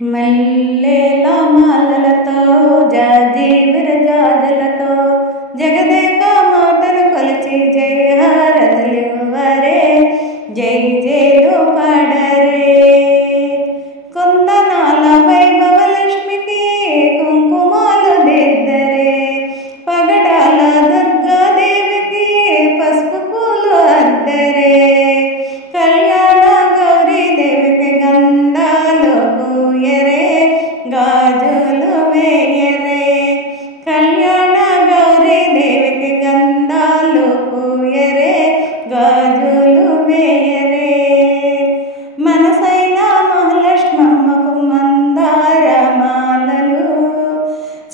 మల్లెల మాలలతో జాజి విరజాజులతో జగదేక మాతను కొలిచి జై హారతులివ్వరే, జై జైలు పాడరే. కొందనాల వైభవలక్ష్మికి కుంకుమాలు దిద్దరే, పగడాల దుర్గాదేవికి పసుపు పూలు అద్దరే, కళ్యాణ గౌరీదేవికి గంధాలు పూయరే, గాజులు వేయరే. కళ్యాణ గౌరీదేవికి గంధాలు పూయరే, గాజులు వేయరే. మనసైన మహాలక్ష్మమ్మకు మందార మాలలు,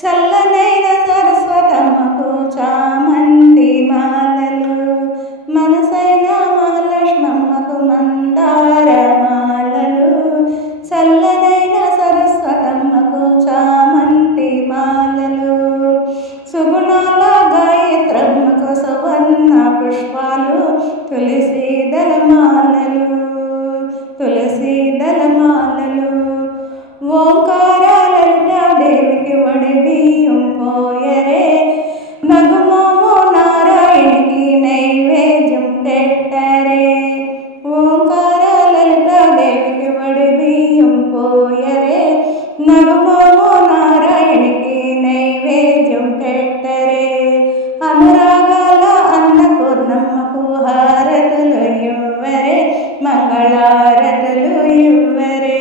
చల్లనైన సరస్వతమ్మకు చామంతి మాలలు. మనసైన మహాలక్ష్మమ్మకు మందార మాలలు, చల్లనైన సరస్వతమ్మకు చామంతి మాలలు. సుగుణాల గాయత్రమ్మకు సువర్ణ పుష్పాలు, తులసి దళమాలలు, తులసి దళమాలలు. ఓంకార లలితాదేవికి వడి బియ్యం పోయరే, నగుమోము నారాయణికి నైవేద్యం పెట్టరే. ఓంకార లలితాదేవికి వడి బియ్యం పోయరే, నగుమోము నారాయణికి నైవేద్యం పెట్టరే. అనురాగాల అన్నపూర్ణమ్మకు హారతులు ఇవ్వరే, మంగళారతులు ఇవ్వరే.